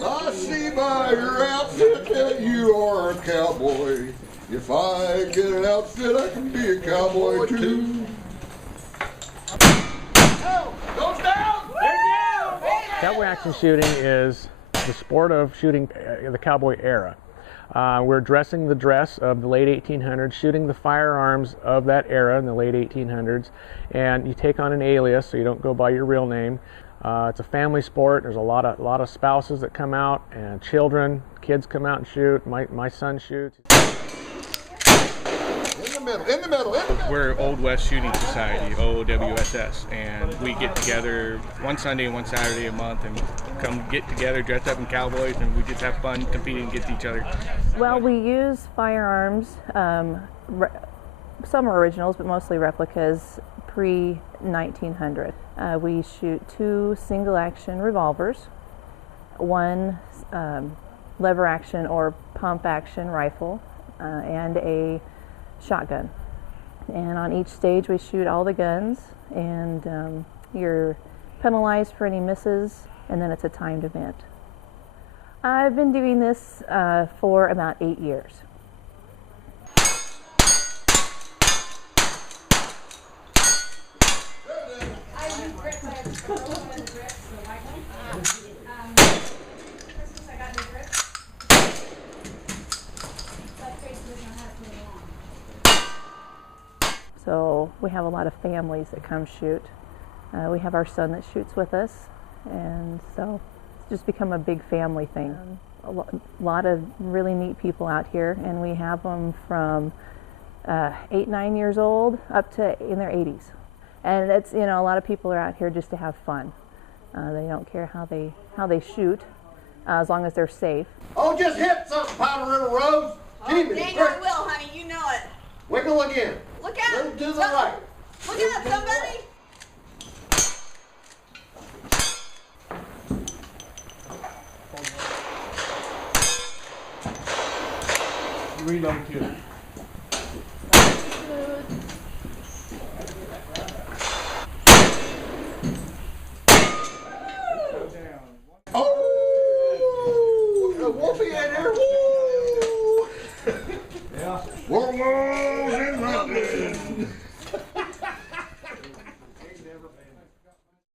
I see by your outfit that you are a cowboy. If I get an outfit, I can be a cowboy too. Goes down! Cowboy action shooting is the sport of shooting the cowboy era. We're dressing the dress of the late 1800s, shooting the firearms of that era in the late 1800s, and you take on an alias so you don't go by your real name. It's a family sport. There's a lot of spouses that come out, and children, kids come out and shoot. My son shoots. In the middle. We're Old West Shooting Society, OWSS, and we get together one Sunday and one Saturday a month and come get together, dress up in cowboys, and we just have fun competing against each other. Well, we use firearms, some are originals, but mostly replicas, pre-1900. We shoot 2 single-action revolvers, 1 lever-action or pump-action rifle, and a shotgun. And on each stage we shoot all the guns, and you're penalized for any misses, and then it's a timed event. I've been doing this for about 8 years. So we have a lot of families that come shoot. We have our son that shoots with us, and so it's just become a big family thing. A lot of really neat people out here, and we have them from 8, 9 years old up to in their 80s. And it's, you know, a lot of people are out here just to have fun. They don't care how they shoot, as long as they're safe. Oh, just hit something, Powder River Rose. Oh, dang, I will, honey. You know it. Wiggle again. Look out! Move to the right. Look out, somebody! Reload, kid. Good.